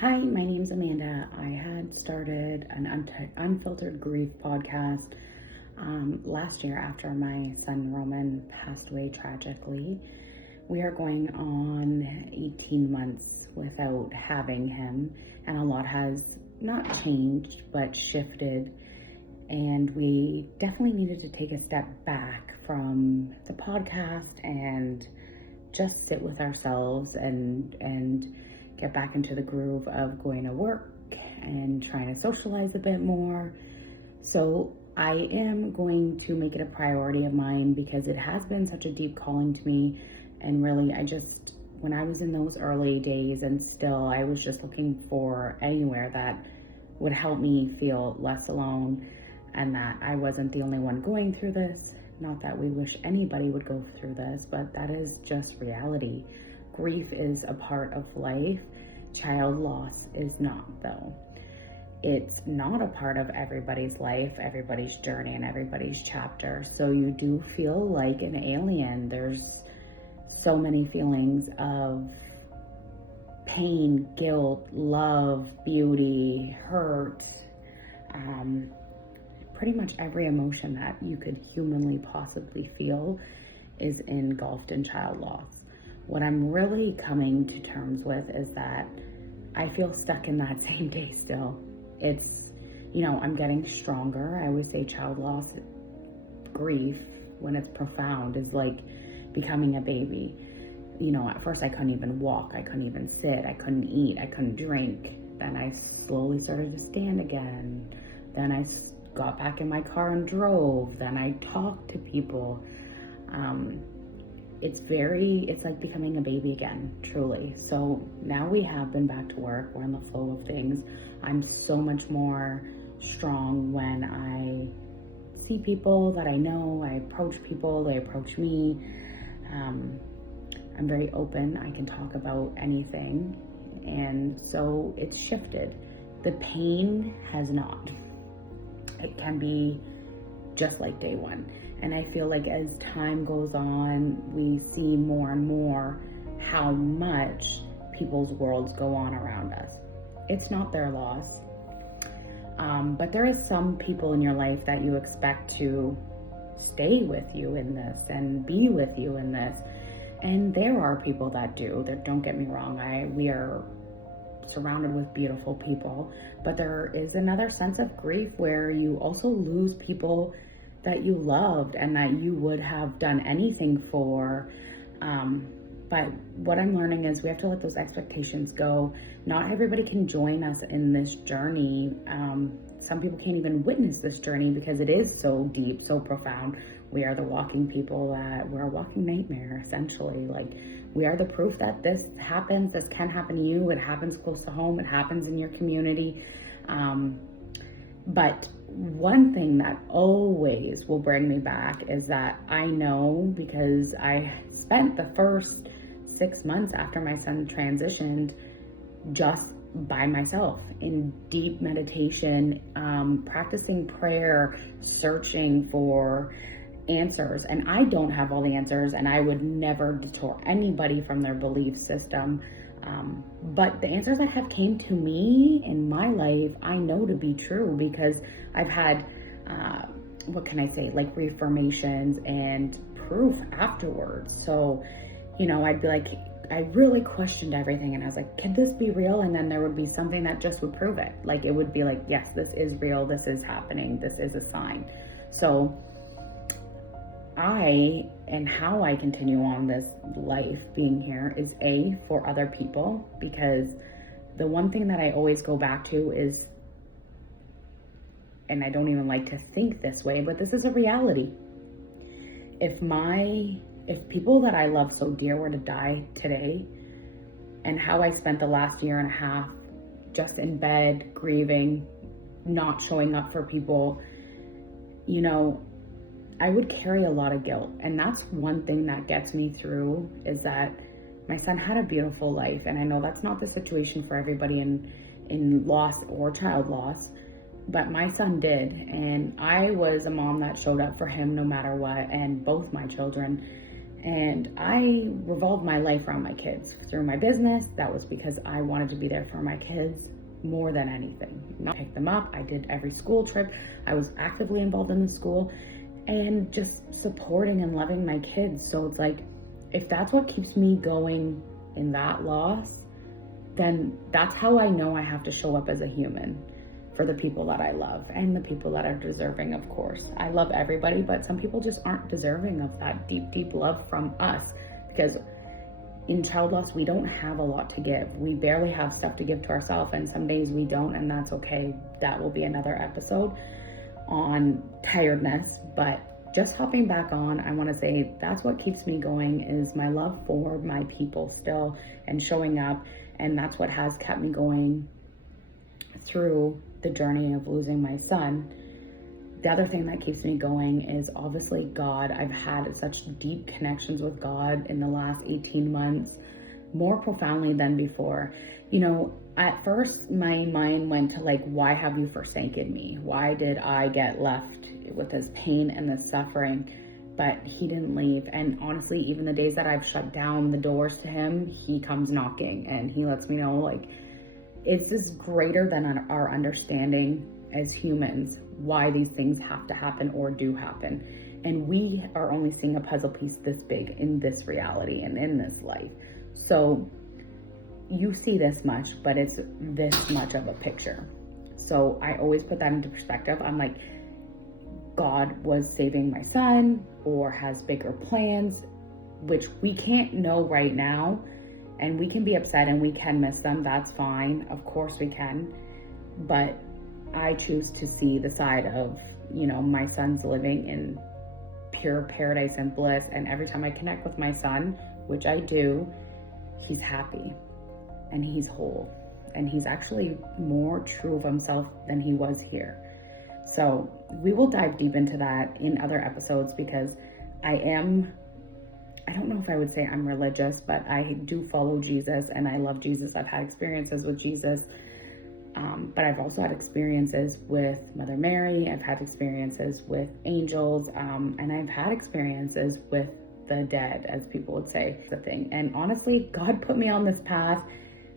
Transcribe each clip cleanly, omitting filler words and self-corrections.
Hi, my name's Amanda. I had started an unfiltered grief podcast last year after my son Roman passed away tragically. We are going on 18 months without having him, and a lot has not changed but shifted. And we definitely needed to take a step back from the podcast and just sit with ourselves and get back into the groove of going to work and trying to socialize a bit more. So I am going to make it a priority of mine because it has been such a deep calling to me. And really, when I was in those early days and still, I was just looking for anywhere that would help me feel less alone and that I wasn't the only one going through this. Not that we wish anybody would go through this, but that is just reality. Grief is a part of life. Child loss is not, though. It's not a part of everybody's life, everybody's journey, and everybody's chapter. So you do feel like an alien. There's so many feelings of pain, guilt, love, beauty, hurt, pretty much every emotion that you could humanly possibly feel is engulfed in child loss. What I'm really coming to terms with is that I feel stuck in that same day still. I'm getting stronger. I always say child loss grief, when it's profound, is like becoming a baby. At first I couldn't even walk. I couldn't even sit. I couldn't eat. I couldn't drink. Then I slowly started to stand again. Then I got back in my car and drove. Then I talked to people. It's like becoming a baby again, truly. So now we have been back to work. We're in the flow of things. I'm so much more strong when I see people that I know. I approach people, they approach me. I'm very open. I can talk about anything. And so it's shifted. The pain has not. It can be just like day one. And I feel like as time goes on, we see more and more how much people's worlds go on around us. It's not their loss. But there is some people in your life that you expect to stay with you in this and be with you in this. And there are people that do. Don't get me wrong. We are surrounded with beautiful people, but there is another sense of grief where you also lose people that you loved and that you would have done anything for. But what I'm learning is we have to let those expectations go. Not everybody can join us in this journey. Some people can't even witness this journey because it is so deep, so profound. We are the walking people that we're a walking nightmare, essentially. Like, we are the proof that this happens, this can happen to you, it happens close to home, it happens in your community. But one thing that always will bring me back is that I know, because I spent the first 6 months after my son transitioned just by myself in deep meditation, practicing prayer, searching for answers. And I don't have all the answers, and I would never detour anybody from their belief system. But the answers that have came to me in my life, I know to be true because I've had, like reaffirmations and proof afterwards. So, I'd be like, I really questioned everything and I was like, can this be real? And then there would be something that just would prove it. Like, it would be like, yes, this is real. This is happening. This is a sign. So how I continue on this life being here is for other people, because the one thing that I always go back to is, and I don't even like to think this way, but this is a reality. If people that I love so dear were to die today, and how I spent the last year and a half just in bed, grieving, not showing up for people, I would carry a lot of guilt. And that's one thing that gets me through, is that my son had a beautiful life. And I know that's not the situation for everybody in loss or child loss, but my son did. And I was a mom that showed up for him no matter what, and both my children. And I revolved my life around my kids. Through my business, that was because I wanted to be there for my kids more than anything. Not pick them up. I did every school trip. I was actively involved in the school and just supporting and loving my kids. So it's like, if that's what keeps me going in that loss, then that's how I know I have to show up as a human for the people that I love and the people that are deserving, of course. I love everybody, but some people just aren't deserving of that deep, deep love from us, because in child loss, we don't have a lot to give. We barely have stuff to give to ourselves, and some days we don't, and that's okay. That will be another episode on tiredness. But just hopping back on, I want to say that's what keeps me going, is my love for my people still and showing up. And that's what has kept me going through the journey of losing my son. The other thing that keeps me going is obviously God. I've had such deep connections with God in the last 18 months, more profoundly than before. You know, at first my mind went to like, why have you forsaken me? Why did I get left with this pain and this suffering? But he didn't leave. And honestly, even the days that I've shut down the doors to him, he comes knocking and he lets me know, like, it's just greater than our understanding as humans why these things have to happen or do happen. And we are only seeing a puzzle piece this big in this reality and in this life. So you see this much, but it's this much of a picture. So I always put that into perspective. I'm like, God was saving my son or has bigger plans, which we can't know right now. And we can be upset and we can miss them. That's fine. Of course we can. But I choose to see the side of, you know, my son's living in pure paradise and bliss. And every time I connect with my son, which I do, he's happy and he's whole. And he's actually more true of himself than he was here. So we will dive deep into that in other episodes, because I don't know if I would say I'm religious, but I do follow Jesus and I love Jesus. I've had experiences with Jesus, but I've also had experiences with Mother Mary. I've had experiences with angels, and I've had experiences with the dead, as people would say, the thing. And honestly, God put me on this path,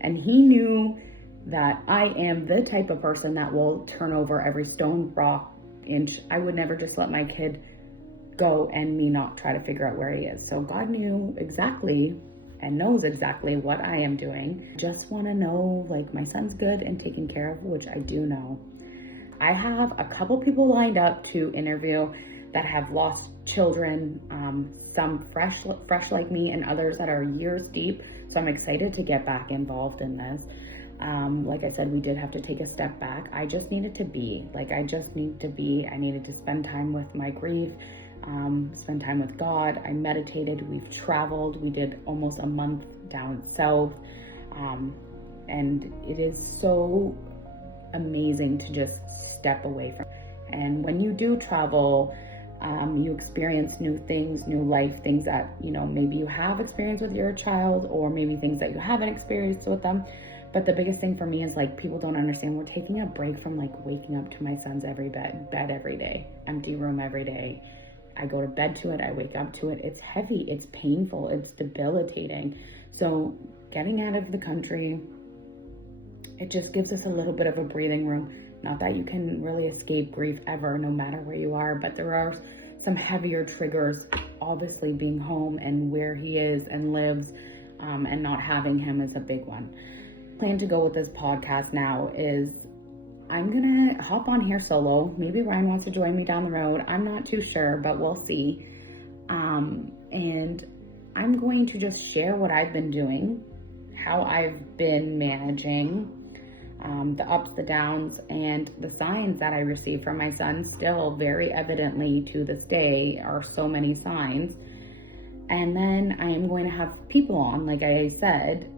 and he knew that I am the type of person that will turn over every stone, rock, inch. I would never just let my kid go and me not try to figure out where he is. So God knew exactly and knows exactly what I am doing. Just want to know, like, my son's good and taken care of, which I do know. I have a couple people lined up to interview that have lost children, some fresh like me, and others that are years deep. So I'm excited to get back involved in this. Like I said, we did have to take a step back. I just needed to be. I needed to spend time with my grief, spend time with God. I meditated. We've traveled. We did almost a month down south. And it is so amazing to just step away from. And when you do travel, you experience new things, new life, things that, you know, maybe you have experienced with your child, or maybe things that you haven't experienced with them. But the biggest thing for me is, like, people don't understand, we're taking a break from, like, waking up to my son's bed every day, empty room every day. I go to bed to it, I wake up to it. It's heavy, it's painful, it's debilitating. So getting out of the country, it just gives us a little bit of a breathing room. Not that you can really escape grief ever, no matter where you are, but there are some heavier triggers, obviously being home and where he is and lives, and not having him is a big one. Plan to go with this podcast now is I'm gonna hop on here solo. Maybe Ryan wants to join me down the road. I'm not too sure, but we'll see. And I'm going to just share what I've been doing, how I've been managing, the ups, the downs, and the signs that I receive from my son. Still very evidently to this day are so many signs. And then I am going to have people on, like I said,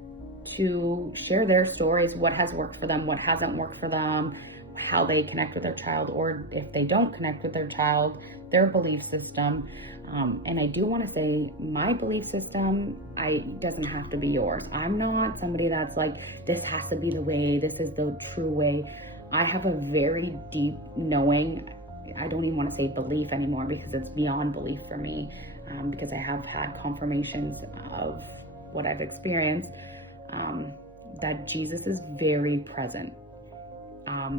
to share their stories, what has worked for them, what hasn't worked for them, how they connect with their child, or if they don't connect with their child, their belief system. And I do want to say, my belief system, doesn't have to be yours. I'm not somebody that's like, this has to be the way, this is the true way. I have a very deep knowing. I don't even want to say belief anymore, because it's beyond belief for me. because I have had confirmations of what I've experienced, that Jesus is very present.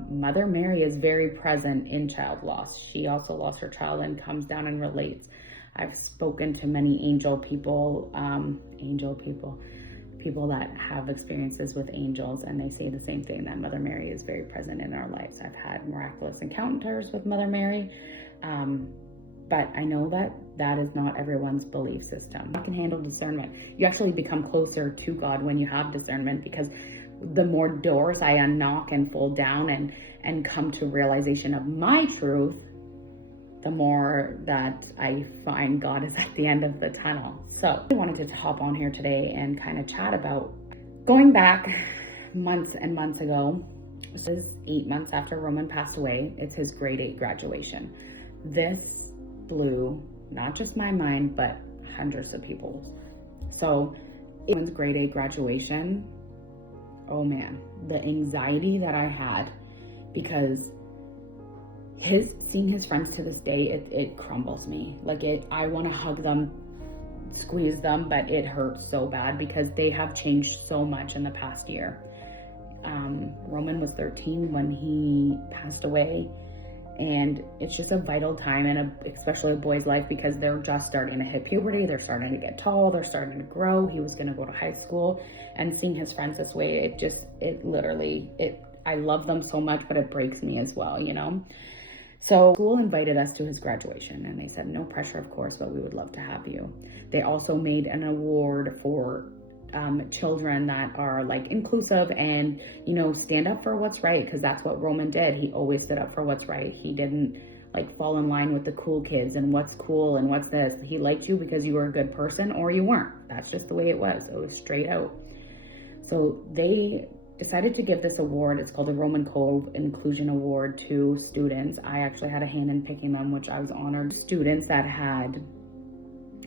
Mother Mary is very present in child loss. She also lost her child and comes down and relates. I've spoken to many people that have experiences with angels, and they say the same thing, that Mother Mary is very present in our lives. I've had miraculous encounters with Mother Mary, but I know that is not everyone's belief system. I can handle discernment. You actually become closer to God when you have discernment, because the more doors I unlock and fold down and come to realization of my truth, the more that I find God is at the end of the tunnel. So I wanted to hop on here today and kind of chat about going back months and months ago. This is 8 months after Roman passed away. It's his grade 8 graduation. This blew not just my mind, but hundreds of people's. So it was grade 8 graduation. Oh man, the anxiety that I had, because seeing his friends to this day, it crumbles me. I want to hug them, squeeze them, but it hurts so bad because they have changed so much in the past year. Roman was 13 when he passed away, and it's just a vital time especially a boy's life, because they're just starting to hit puberty, they're starting to get tall, they're starting to grow. He was going to go to high school, and seeing his friends this way, I love them so much, but it breaks me as well, So school invited us to his graduation, and they said, no pressure, of course, but we would love to have you. They also made an award for children that are inclusive and, stand up for what's right, because that's what Roman did. He always stood up for what's right. He didn't fall in line with the cool kids and what's cool and what's this. He liked you because you were a good person or you weren't. That's just the way it was. It was straight out. So they decided to give this award. It's called the Roman Cove Inclusion Award to students. I actually had a hand in picking them, which I was honored. Students that had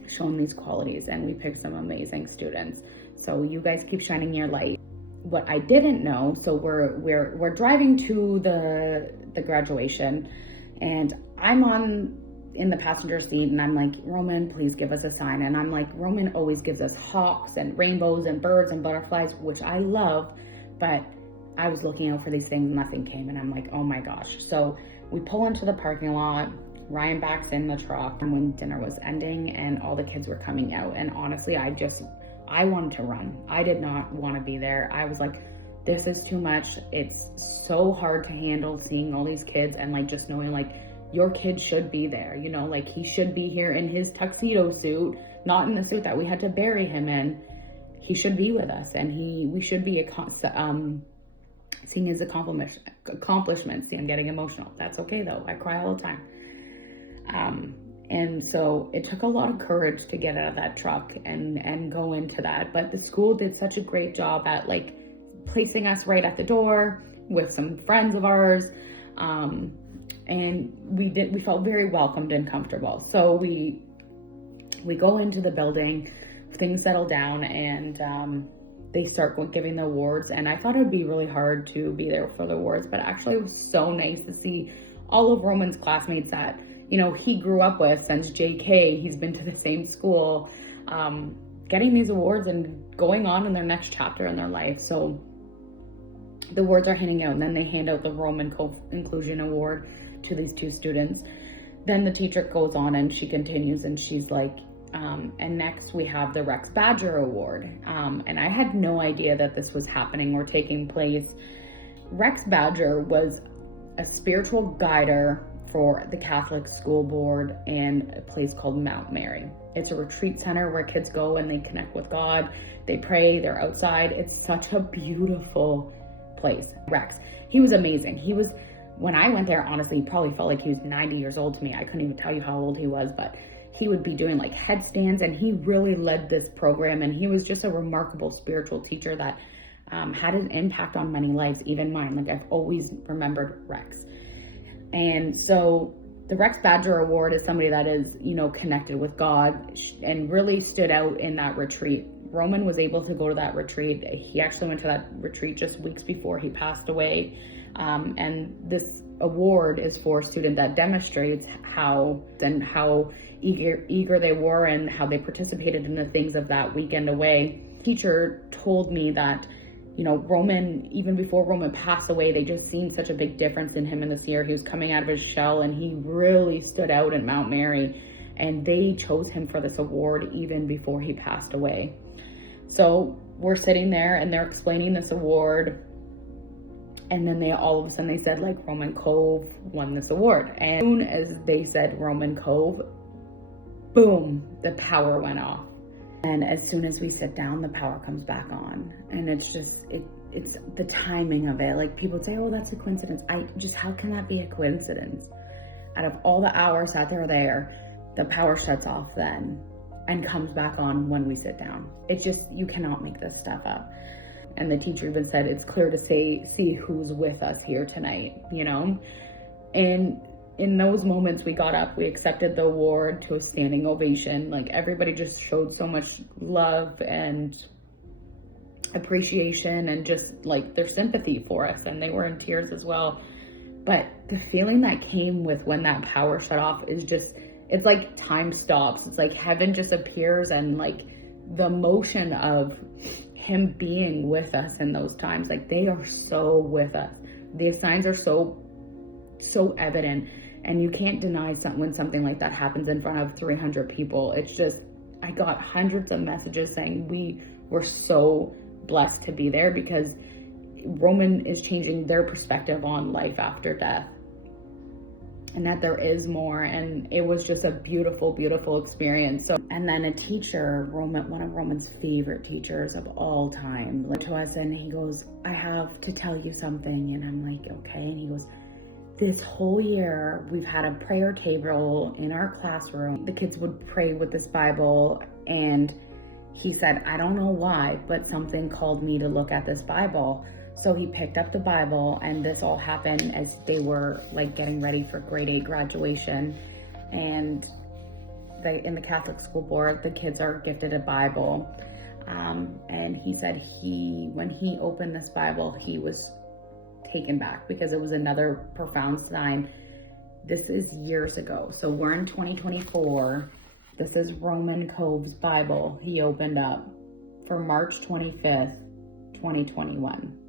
shown these qualities, and we picked some amazing students. So you guys keep shining your light. What I didn't know, so we're driving to the graduation, and I'm in the passenger seat, and I'm like, Roman, please give us a sign. And I'm like, Roman always gives us hawks and rainbows and birds and butterflies, which I love. But I was looking out for these things, nothing came, and I'm like, oh my gosh. So we pull into the parking lot, Ryan backs in the truck, and when dinner was ending and all the kids were coming out, and honestly, I wanted to run. I did not want to be there. I was like, this is too much. It's so hard to handle seeing all these kids, and just knowing your kid should be there, he should be here in his tuxedo suit, not in the suit that we had to bury him in. He should be with us, and we should be seeing his accomplishments. See, I'm getting emotional. That's okay though. I cry all the time. And so it took a lot of courage to get out of that truck and go into that. But the school did such a great job at placing us right at the door with some friends of ours. And we felt very welcomed and comfortable. So we go into the building, things settle down, and they start giving the awards. And I thought it would be really hard to be there for the awards, but actually it was so nice to see all of Roman's classmates that, he grew up with since JK. He's been to the same school, getting these awards and going on in their next chapter in their life. So the awards are handing out, and then they hand out the Roman Cove Inclusion Award to these two students. Then the teacher goes on and she continues, and she's like, and next we have the Rex Badger Award. And I had no idea that this was happening or taking place. Rex Badger was a spiritual guider for the Catholic School Board in a place called Mount Mary. It's a retreat center where kids go and they connect with God. They pray, they're outside. It's such a beautiful place. Rex, he was amazing. When I went there, honestly, he probably felt like he was 90 years old to me. I couldn't even tell you how old he was, but he would be doing headstands, and he really led this program, and he was just a remarkable spiritual teacher that had an impact on many lives, even mine. I've always remembered Rex. And so the Rex Badger Award is somebody that is, connected with God and really stood out in that retreat Roman was able to go to that retreat. He actually went to that retreat just weeks before he passed away. And this award is for a student that demonstrates how eager they were and how they participated in the things of that weekend away. Teacher told me that, you know, Roman, even before Roman passed away, they just seen such a big difference in him in this year. He was coming out of his shell and he really stood out in Mount Mary, and they chose him for this award even before he passed away. So we're sitting there and they're explaining this award, and then all of a sudden they said, like, Roman Cove won this award. And as soon as they said Roman Cove, boom, the power went off. And as soon as we sit down, the power comes back on. And it's just, it's the timing of it. Like, people say, oh, that's a coincidence. How can that be a coincidence? Out of all the hours that they're there, the power shuts off then and comes back on when we sit down. It's just, you cannot make this stuff up. And the teacher even said, it's clear to see who's with us here tonight, you know? And in those moments, we got up, we accepted the award to a standing ovation. Like, everybody just showed so much love and appreciation and just like their sympathy for us. And they were in tears as well. But the feeling that came with when that power shut off is just, it's like time stops. It's like heaven just appears, and like the emotion of him being with us in those times, like, they are so with us. The signs are so evident, and you can't deny when something like that happens in front of 300 people. It's just, I got hundreds of messages saying we were so blessed to be there, because Roman is changing their perspective on life after death, and that there is more. And it was just a beautiful, beautiful experience. So, and then a teacher, one of Roman's favorite teachers of all time, went to us and he goes, I have to tell you something. And I'm like, okay. And he goes, this whole year, we've had a prayer table in our classroom. The kids would pray with this Bible. And he said, I don't know why, but something called me to look at this Bible. So he picked up the Bible, and this all happened as they were like getting ready for grade 8 graduation. And in the Catholic school board, the kids are gifted a Bible. And he said when he opened this Bible, he was taken back, because it was another profound sign. This is years ago. So we're in 2024. This is Roman Cove's Bible he opened up for March 25th, 2021.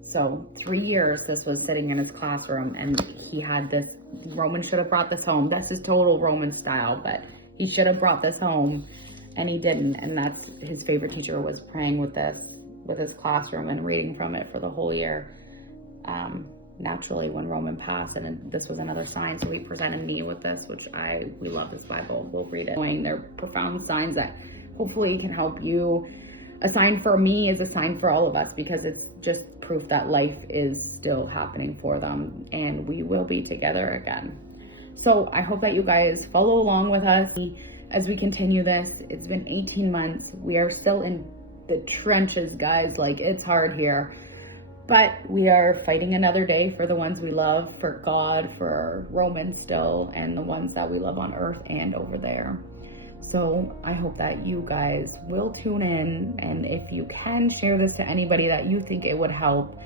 So 3 years this was sitting in his classroom, and he had this. Roman should have brought this home. This is total Roman style, but he should have brought this home, and he didn't. And that's his favorite teacher was praying with his classroom and reading from it for the whole year. Naturally, when Roman passed, and this was another sign, so he presented me with this, which we love this Bible. We'll read it. They're profound signs that hopefully can help you. A sign for me is a sign for all of us, because it's just proof that life is still happening for them, and we will be together again. So I hope that you guys follow along with us as we continue this. It's been 18 months. We are still in the trenches, guys. Like, it's hard here, but we are fighting another day for the ones we love, for God, for Roman still, and the ones that we love on earth and over there. So I hope that you guys will tune in, and if you can, share this to anybody that you think it would help.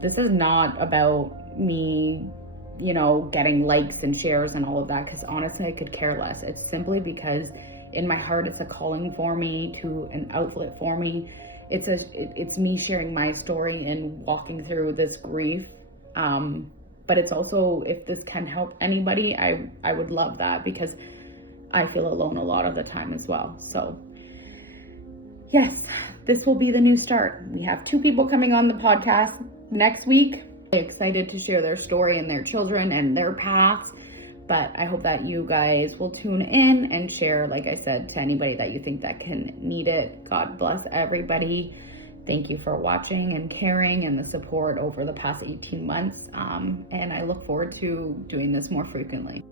This is not about me, getting likes and shares and all of that, because honestly, I could care less. It's simply because in my heart, it's a calling for me, to an outlet for me. It's me sharing my story and walking through this grief. But it's also, if this can help anybody, I would love that, because I feel alone a lot of the time as well. So yes, this will be the new start. We have 2 people coming on the podcast next week. I'm excited to share their story and their children and their paths. But I hope that you guys will tune in and share, like I said, to anybody that you think that can need it. God bless everybody. Thank you for watching and caring and the support over the past 18 months. And I look forward to doing this more frequently.